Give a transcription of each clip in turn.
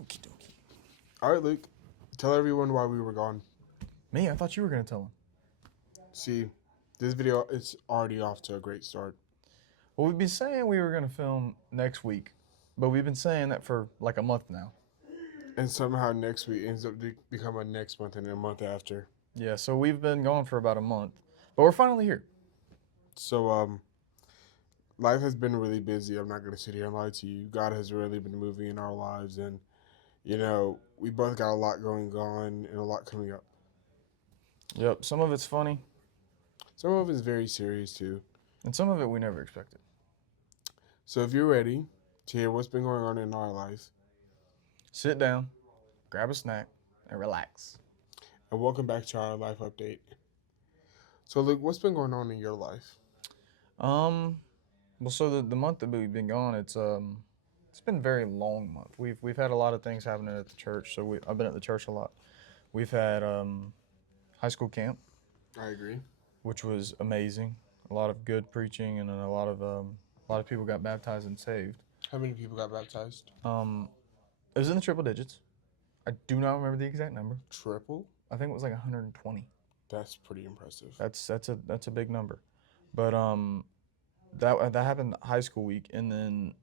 Okie dokie. All right, Luke. Tell everyone why we were gone. Me? I thought you were going to tell him. See, this video is already off to a great start. Well, we've been saying we were going to film next week, but we've been saying that for like a month now. And somehow next week ends up becoming next month and a month after. Yeah, so we've been gone for about a month, but we're finally here. So, life has been really busy. I'm not going to sit here and lie to you. God has really been moving in our lives. And, we both got a lot going on and a lot coming up. Yep, some of it's funny, Some of it is very serious, too. and some of it we never expected. So, if you're ready to hear what's been going on in our life, Sit down, grab a snack, and relax. and welcome back to our life update. So, Luke, what's been going on in your life? Well, so the month that we've been gone, it's been a very long month. We've had a lot of things happening at the church. So I've been at the church a lot. We've had high school camp, I agree. which was amazing. A lot of good preaching, and then a lot of people got baptized and saved. How many people got baptized? It was in the triple digits. I do not remember the exact number. Triple? I think it was like 120. That's pretty impressive. That's a big number, but that happened high school week, and then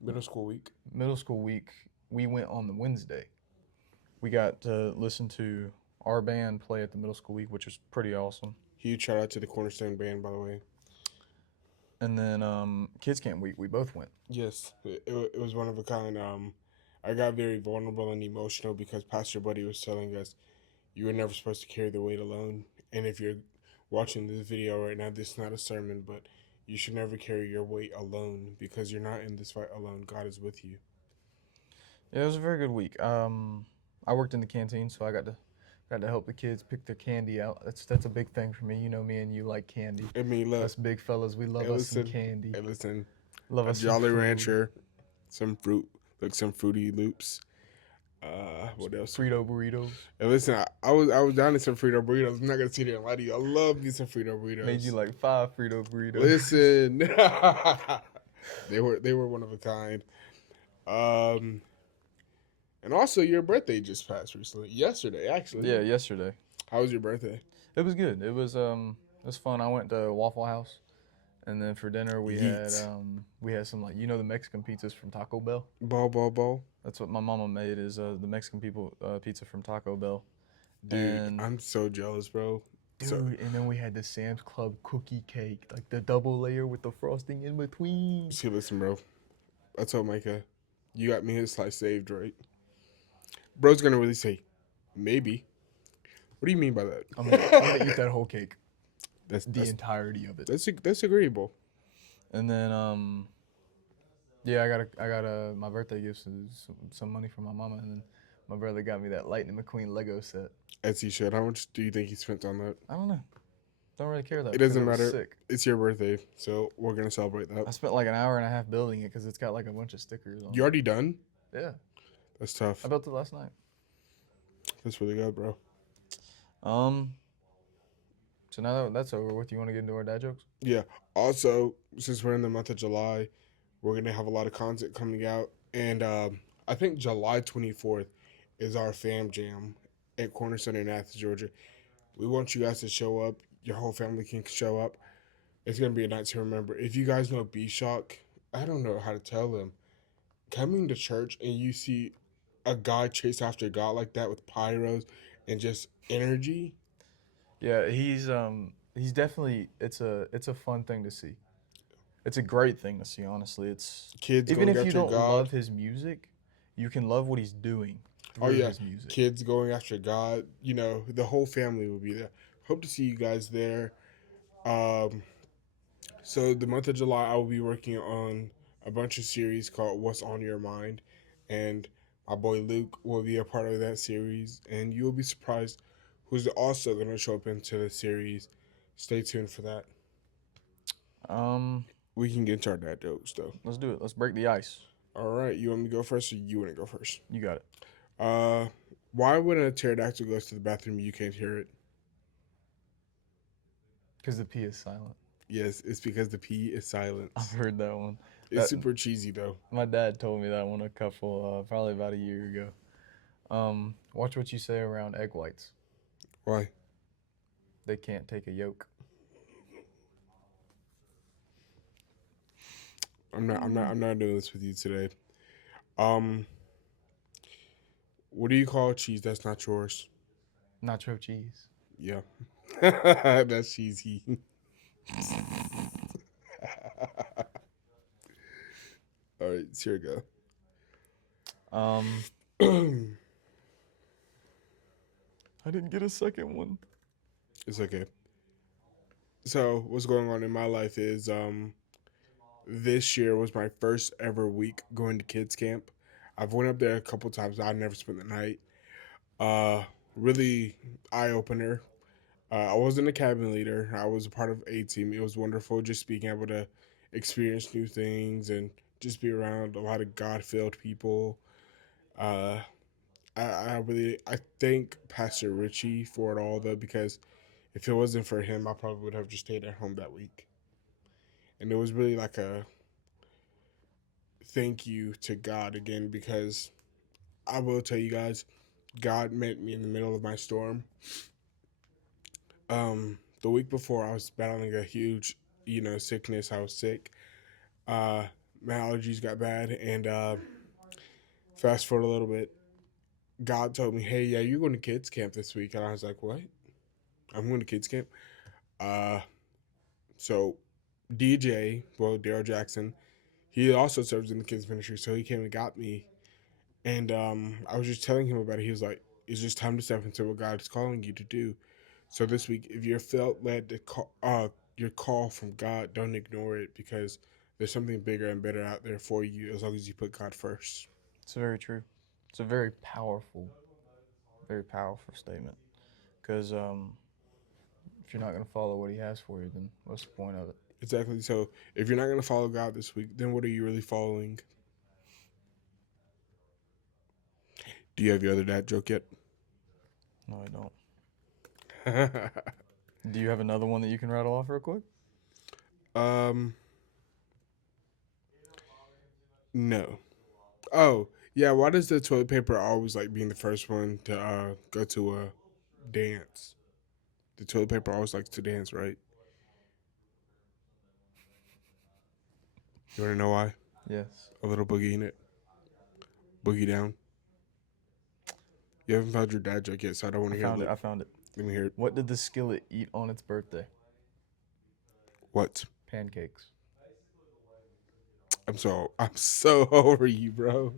Middle school week. middle school week we went on the Wednesday. We got to listen to our band play at the middle school week, which was pretty awesome. Huge shout out to the Cornerstone Band, by the way. And then kids camp week we both went. Yes, it was one of a kind. I got very vulnerable and emotional because Pastor Buddy was telling us you were never supposed to carry the weight alone. And if you're watching this video right now, this is not a sermon, but you should never carry your weight alone because you're not in this fight alone. God is with you. Yeah, it was a very good week. I worked in the canteen, so I got to help the kids pick their candy out. That's a big thing for me. You know, me and you like candy. I mean, look, Us big fellas, we love us some candy. Hey, listen, Love a us some Jolly food. Rancher, some fruit, like some Fruity Loops. What else? Frito burritos. Hey, listen, I was down to some Frito burritos. I'm not gonna sit here and lie to you. I love me some Frito burritos. Made you like 5 Frito burritos. Listen, they were one of a kind. And also your birthday just passed recently. Yesterday, actually. Yeah, yesterday. How was your birthday? It was good. It was fun. I went to Waffle House, and then for dinner we had some, like, the Mexican pizzas from Taco Bell. Ball. That's what my mama made, is the Mexican pizza from Taco Bell. Dude, And I'm so jealous, bro. dude, and then we had the Sam's Club cookie cake, like the double layer with the frosting in between. See, listen, bro. I told Micah, you got me his slice saved, right? Bro's gonna really say, maybe. What do you mean by that? I'm gonna eat that whole cake, That's entirety of it. That's agreeable. And then yeah, I got my birthday gifts, some money from my mama, and then my brother got me that Lightning McQueen Lego set. As he should. How much do you think he spent on that? I don't know. Don't really care that. It doesn't because matter. was sick. It's your birthday, so we're gonna celebrate I that. spent like an hour and a half building it because it's got like a bunch of stickers on You already done? it. Yeah, That's tough. I built it last night. That's really good, bro. So now that that's over with, you want to get into our dad jokes? Yeah. Also, since we're in the month of July, we're gonna have a lot of content coming out, and I think July 24th is our fam jam at Cornerstone in Athens, Georgia. We want you guys to show up. Your whole family can show up. It's gonna be a night to remember. If you guys know B-Shock, I don't know how to tell him. Coming to church and you see a guy chase after God like that with pyros and just energy. Yeah, he's definitely it's a fun thing to see. It's a great thing to see, honestly. It's Kids even going if you after don't God. love his music, you can love what he's doing through Oh yeah, his music. kids going after God. The whole family will be there. Hope to see you guys there. So the month of July, I will be working on a bunch of series called "What's on Your Mind," and my boy Luke will be a part of that series, and you will be surprised who's also going to show up into the series. Stay tuned for that. We can get into our dad jokes though. Let's do it. Let's break the ice. All right, you want me to go first, or you want to go first? You got it. Why when a pterodactyl goes to the bathroom, you can't hear it? Because the P is silent. Yes, it's because the P is silent. I've heard that one. It's super cheesy though. My dad told me that one a couple, probably about a year ago. Watch what you say around egg whites. Why? They can't take a yolk. I'm not doing this with you today. Um, what do you call cheese that's not yours? Nacho cheese. Yeah, that's cheesy. All right, so here we Um, go. I didn't get a second one. It's okay. So what's going on in my life is this year was my first ever week going to kids camp. I've went up there a couple times. I never spent the night. Uh, really eye opener. I wasn't a cabin leader. I was a part of a team. It was wonderful just being able to experience new things and just be around a lot of God filled people. Uh, I thank Pastor Richie for it all though, because if it wasn't for him, I probably would have just stayed at home that week. And it was really like a thank you to God again, because I will tell you guys, God met me in the middle of my storm. The week before, I was battling a huge, sickness. I was sick. Uh, my allergies got bad, and fast forward a little bit, God told me, "Hey, yeah, you're going to kids camp this week," and I was like, "What? I'm going to kids camp?" Uh, so DJ, well, Daryl Jackson, he also serves in the kids ministry, so he came and got me, and I was just telling him about it. He was like, "It's just time to step into what God is calling you to do." So this week, if you're felt led to call, your call from God, don't ignore it, because there's something bigger and better out there for you as long as you put God first. It's very true. It's a very powerful statement. Because if you're not gonna follow what He has for you, then what's the point of it? Exactly. So if you're not going to follow God this week, then what are you really following? Do you have your other dad joke yet? No, I don't. Do you have another one that you can rattle off real quick? um, no. Oh, yeah. Why does the toilet paper always like being the first one to go to a dance? The toilet paper always likes to dance, right? You want to know why? Yes. A little boogie in it. Boogie down. You haven't found your dad joke yet, so I don't want I to hear found it. it. I found it. Let me hear it. What did the skillet eat on its birthday? What? Pancakes. I'm so over you, bro.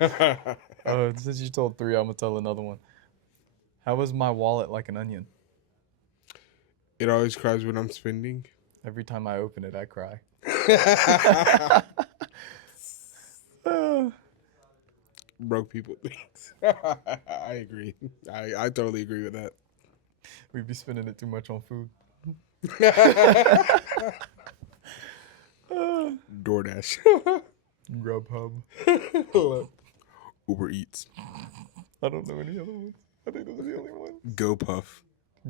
Since you told three, I'm gonna tell another one. How is my wallet like an onion? It always cries when I'm spending. Every time I open it, I cry. Broke people things. I agree. I totally agree with that. We'd be spending it too much on food. DoorDash. Grubhub. Uber Eats. I don't know any other ones. I think those are the only ones. GoPuff.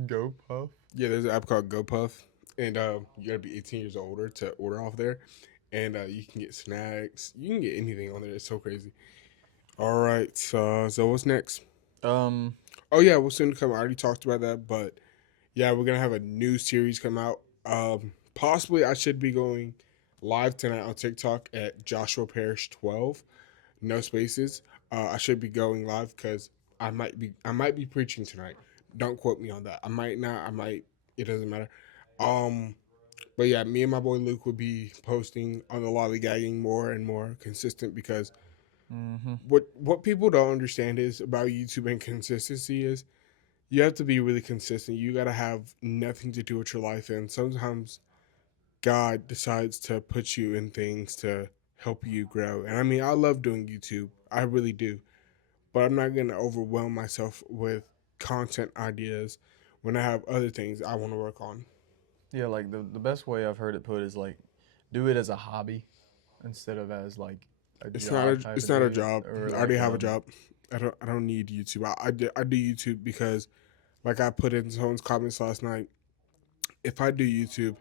Go Puff. Yeah, there's an app called GoPuff, and you gotta be 18 years or older to order off there, and you can get snacks. You can get anything on there. It's so crazy. All right, so what's next? Um, Oh yeah, we'll soon come. I already talked about that, but yeah, we're gonna have a new series come out. Possibly I should be going live tonight on TikTok at Joshua Parish 12, no spaces. I should be going live because I might be preaching tonight. Don't quote me on that. I might not. I might. It doesn't matter. Um, but yeah, me and my boy Luke will be posting on the Lollygagging more and more consistent, because mm-hmm. what people don't understand is about YouTube and consistency is you have to be really consistent. You got to have nothing to do with your life, and sometimes God decides to put you in things to help you grow. And I mean, I love doing YouTube. I really do. But I'm not going to overwhelm myself with content ideas when I have other things I want to work on. Yeah, like the best way I've heard it put is like do it as a hobby instead of as like a It's not a job type it's of not a thing. job. Or I already like have a job. I don't need YouTube. I do YouTube because, like I put in someone's comments last night, if I do YouTube,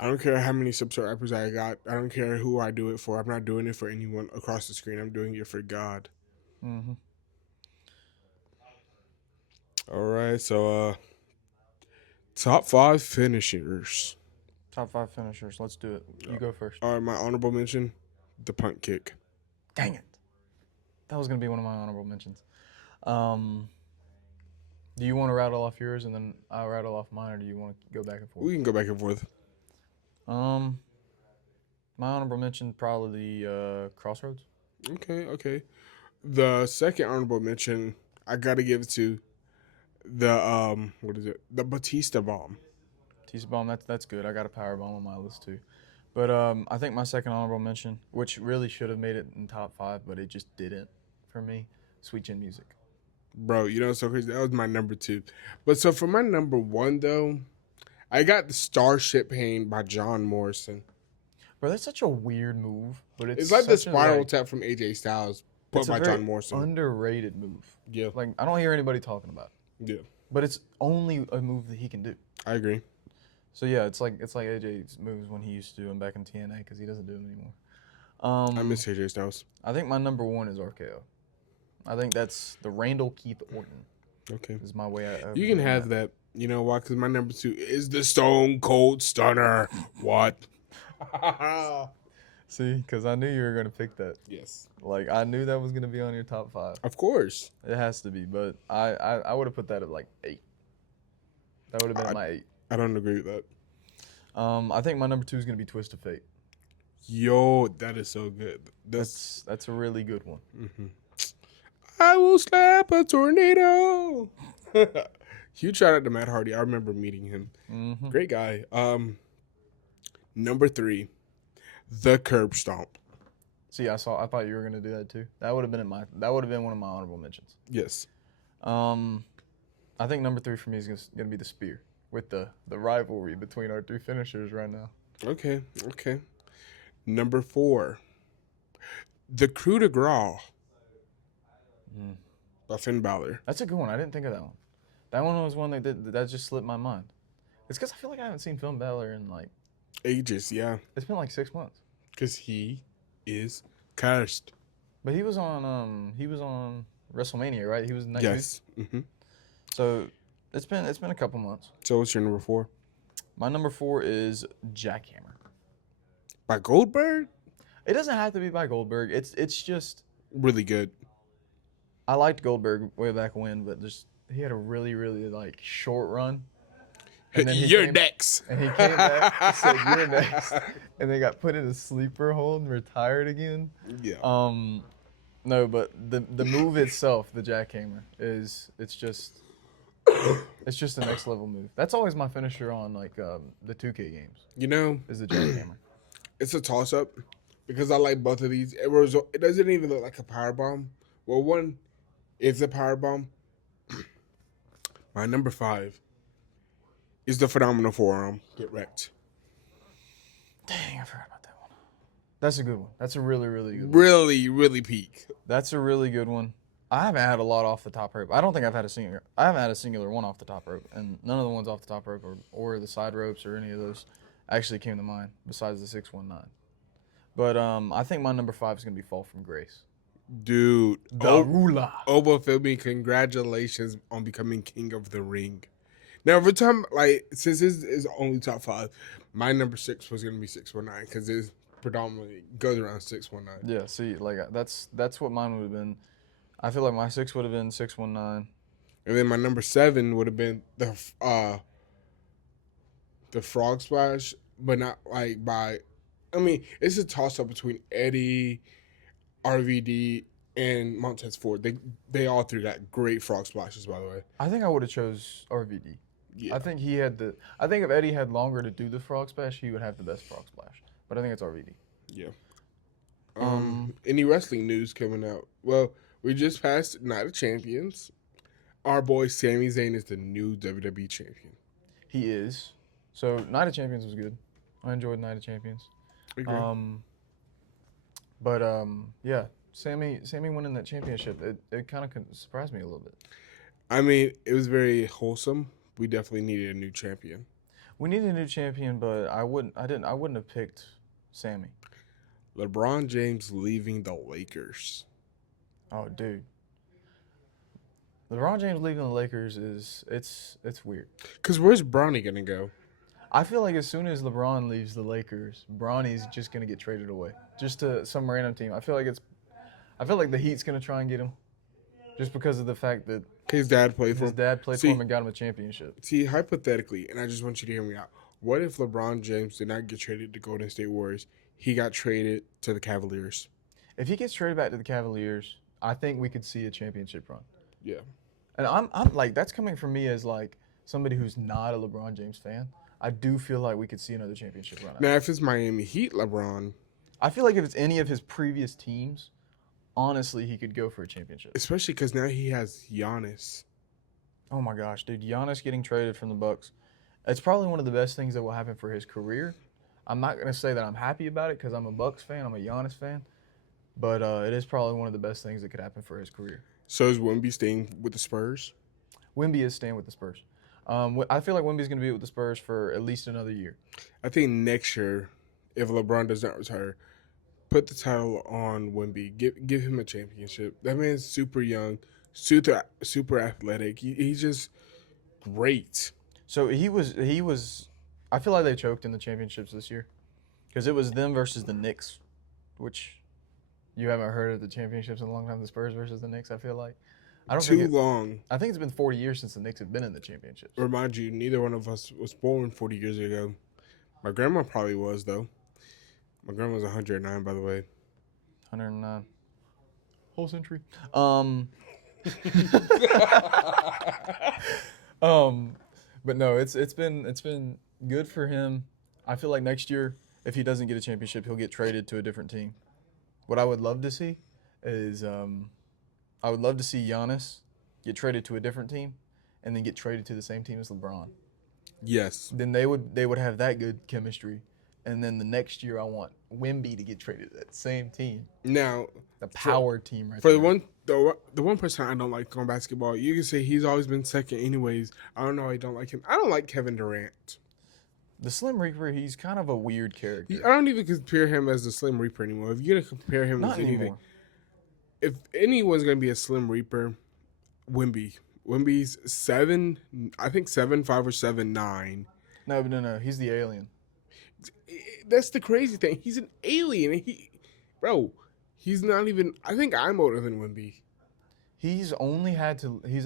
I don't care how many subscribers I got. I don't care who I do it for. I'm not doing it for anyone across the screen. I'm doing it for God. Mm-hmm. All right, so top 5 finishers. Top 5 finishers. Let's do it. You go first. All right, my honorable mention, the punt kick. Dang it. That was going to be one of my honorable mentions. Do you want to rattle off yours and then I'll rattle off mine, or do you want to go back and forth? We can go back and forth. My honorable mention probably the Crossroads. Okay. The second honorable mention, I gotta give it to the what is it? The Batista bomb. Batista bomb. That's good. I got a power bomb on my list too. But I think my second honorable mention, which really should have made it in top 5, but it just didn't for me, Sweet Chin Music. Bro, you know what's so crazy? That was my number 2. But so for my number 1 though, I got the Starship Pain by John Morrison. Bro, that's such a weird move, but It's like the such spiral tap from AJ Styles put it's a by very John Morrison. underrated move. Yeah. Like, I don't hear anybody talking about it, Yeah. but it's only a move that he can do. I agree. So yeah, it's like AJ's moves when he used to do them back in TNA because he doesn't do them anymore. I miss AJ Styles. I think my number 1 is RKO. I think that's the Randall Keith Orton. Okay. Is my way. You can have that. You know why? Because my number 2 is the Stone Cold Stunner. What? See, because I knew you were gonna pick that. Yes. Like, I knew that was gonna be on your top 5. Of course. It has to be, but I would have put that at like 8. That would have been my 8. I don't agree with that. I think my number 2 is gonna be Twist of Fate. Yo, that is so good. That's a really good one. Mm-hmm. I will slap a tornado. Huge shout out to Matt Hardy. I remember meeting him. Mm-hmm. Great guy. Number 3, the curb stomp. See, I thought you were gonna do that too. That would have been one of my honorable mentions. Yes. I think number 3 for me is gonna be the spear, with the rivalry between our 3 finishers right now. Okay. Number 4, the coup de grace by Finn Balor. That's a good one. I didn't think of that one. That one was one that just slipped my mind. It's because I feel like I haven't seen Finn Balor in like Ages, yeah. it's been like 6 months. Because he is cursed. But he was on WrestleMania, right? He was next Yes. week. Mm-hmm. So it's been a couple months. So what's your number 4? My number 4 is Jackhammer. By Goldberg? It doesn't have to be by Goldberg. It's just Really good. I liked Goldberg way back when, but just he had a really, really like short run. And then You're next. And he came back and said, "You're next," and they got put in a sleeper hold and retired again. Yeah. No, but the move itself, the jackhammer, it's just the next level move. That's always my finisher on like the 2K games. You know, Is the jackhammer. it's a toss up because I like both of these. It doesn't even look like a power bomb. Well, one is a power bomb. My number 5 is the phenomenal forearm. Get wrecked. Dang, I forgot about that one. That's a good one. That's a really, really good one. Really, really peak. That's a really good one. I haven't had a lot off the top rope. I don't think I haven't had a singular one off the top rope, and none of the ones off the top rope or the side ropes or any of those actually came to mind besides the 619. But I think my number 5 is gonna be Fall from Grace. Dude. Darula. Oba Philby, congratulations on becoming king of the ring. Now, every time, like, since this is only top 5, my number 6 was going to be 619 because it predominantly goes around 619. Yeah, see, like that's what mine would have been. I feel like my 6 would have been 619. And then my number 7 would have been the frog splash, but not like by. I mean, it's a toss up between Eddie, RVD, and Montez Ford. They all three got great frog splashes, by the way. I think I would have chose RVD. Yeah. I think if Eddie had longer to do the frog splash, he would have the best frog splash. But I think it's RVD. Yeah. Any wrestling news coming out? Well, we just passed Night of Champions. Our boy Sami Zayn is the new WWE champion. He is. So Night of Champions was good. I enjoyed Night of Champions. Agree. Yeah, Sammy winning that championship, it kind of surprised me a little bit. I mean, it was very wholesome. We definitely needed a new champion. We need a new champion, but I wouldn't have picked Sammy. LeBron James leaving the Lakers. Oh, dude. LeBron James leaving the Lakers it's weird. Cause where's Bronny gonna go? I feel like as soon as LeBron leaves the Lakers, Bronny's just gonna get traded away, just to some random team. I feel like the Heat's gonna try and get him, just because of the fact that His dad played for his him. dad played for See- him and got him a championship. See, hypothetically, and I just want you to hear me out. What if LeBron James did not get traded to Golden State Warriors? He got traded to the Cavaliers. If he gets traded back to the Cavaliers, I think we could see a championship run. Yeah. And I'm like that's coming from me as like somebody who's not a LeBron James fan. I do feel like we could see another championship run. Now, if it's Miami Heat LeBron, I feel like if it's any of his previous teams, honestly, he could go for a championship. especially because now he has Giannis. Oh my gosh, dude, Giannis getting traded from the Bucks. It's probably one of the best things that will happen for his career. I'm not gonna say that I'm happy about it because I'm a Bucks fan. I'm a Giannis fan, but it is probably one of the best things that could happen for his career. So is Wemby staying with the Spurs? Wemby is staying with the Spurs. I feel like Wemby's gonna be with the Spurs for at least another year. I think next year, if LeBron does not retire, put the title on Wemby. Give him a championship. That man's super young, super athletic. He's just great. So he was. I feel like they choked in the championships this year because it was them versus the Knicks, which you haven't heard of the championships in a long time. The Spurs versus the Knicks. I feel like I don't think Too long. I think it's been 40 years since the Knicks have been in the championships. Remind you, neither one of us was born 40 years ago. My grandma probably was, though. My grandma's 109, by the way. 109 whole century. But no, it's been good for him. I feel like next year, if he doesn't get a championship, he'll get traded to a different team. What I would love to see is I would love to see Giannis get traded to a different team, and then get traded to the same team as LeBron. Yes. Then they would have that good chemistry. And then the next year, I want Wemby to get traded to that same team, Now, the power team right for there. the one person I don't like on basketball, you can say he's always been second anyways. I don't know why I don't like him. I don't like Kevin Durant. The Slim Reaper, he's kind of a weird character. I don't even compare him as the Slim Reaper anymore. If you're gonna compare him Not as anything, anymore. if anyone's gonna be a Slim Reaper, Wemby. Wemby's 7, I think 7'5" or 7'9". No. He's the alien. That's the crazy thing. He's an alien. He's not even. I think I'm older than Wemby. He's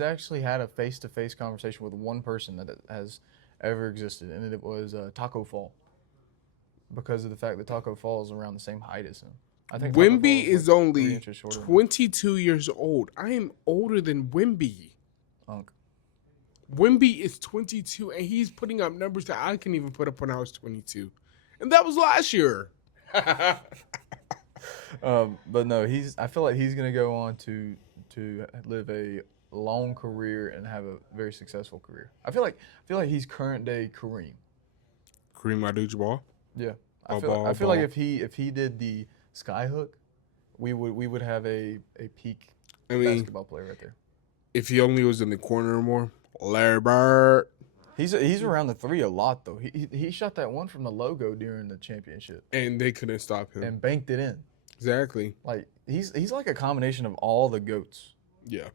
actually had a face-to-face conversation with one person that has ever existed, and it was Taco Fall. Because of the fact that Taco Fall is around the same height as him. I think Taco Fall Wemby is like 3 only inches shorter than 22 years old. I am older than Wemby. Unk. Wemby is 22, and he's putting up numbers that I couldn't even put up when I was 22. And that was last year. But no, I feel like he's gonna go on to live a long career and have a very successful career. I feel like he's current day Kareem. Kareem Abdul-Jabbar. Yeah, Ball, I feel like ball. if he did the sky hook, we would have a peak I mean, basketball player right there. if he only was in the corner more, Larry Bird. He's around the three a lot though. He shot that one from the logo during the championship And they couldn't stop him. and banked it in. Exactly. Like he's like a combination of all the goats. Yeah.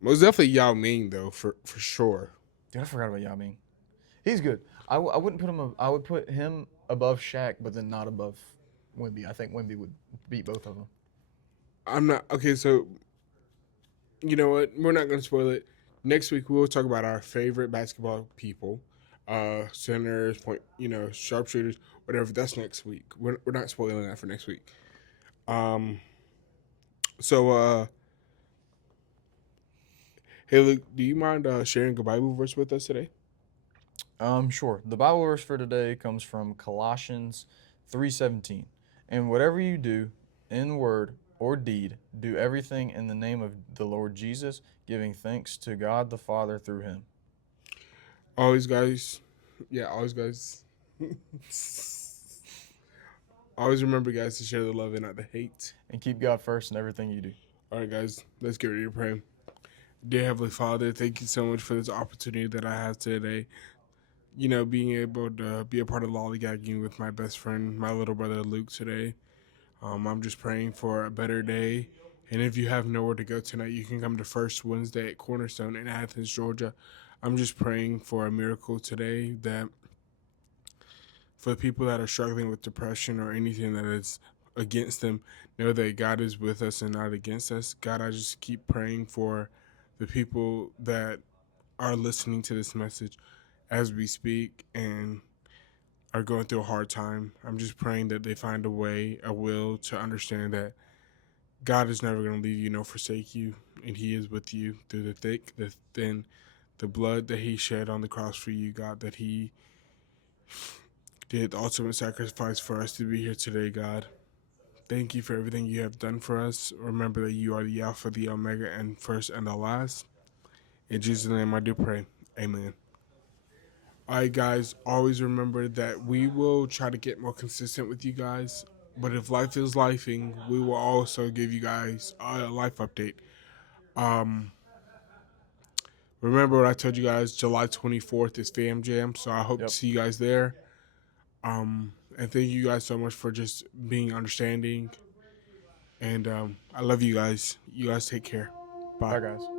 Most definitely Yao Ming, though, for sure. Dude, I forgot about Yao Ming. He's good. I wouldn't put him. I would put him above Shaq, but then not above Wemby. I think Wemby would beat both of them. I'm not. Okay, so, you know what? We're not going to spoil it. Next week, we will talk about our favorite basketball people. Centers, sharpshooters, whatever. That's next week. We're not spoiling that for next week. Hey, Luke, do you mind sharing a Bible verse with us today? Sure. The Bible verse for today comes from Colossians 3:17. And whatever you do, in word or deed, do everything in the name of the Lord Jesus, giving thanks to God the Father through him. Always, guys. Yeah, always, guys. Always remember, guys, to share the love and not the hate. And keep God first in everything you do. All right, guys, let's get ready to pray. Dear Heavenly Father, thank you so much for this opportunity that I have today being able to be a part of lollygagging with my best friend, my little brother Luke today. I'm just praying for a better day. And if you have nowhere to go tonight, you can come to First Wednesday at Cornerstone in Athens, Georgia. I'm just praying for a miracle today, that for the people that are struggling with depression or anything that is against them, know that God is with us and not against us. God, I just keep praying for the people that are listening to this message as we speak and are going through a hard time. I'm just praying that they find a way, a will to understand that God is never going to leave you nor forsake you, and He is with you through the thick, the thin, the blood that He shed on the cross for you, God, that He did the ultimate sacrifice for us to be here today, God. Thank you for everything you have done for us. Remember that you are the Alpha, the Omega, and first and the last. In Jesus' name I do pray. Amen. All right, guys, always remember that we will try to get more consistent with you guys. But if life is lifing, we will also give you guys a life update. Um, Remember what I told you guys, July 24th is Fam Jam, so I hope to Yep. see you guys there. And thank you guys so much for just being understanding. And I love you guys. You guys take care. Bye. Bye, guys.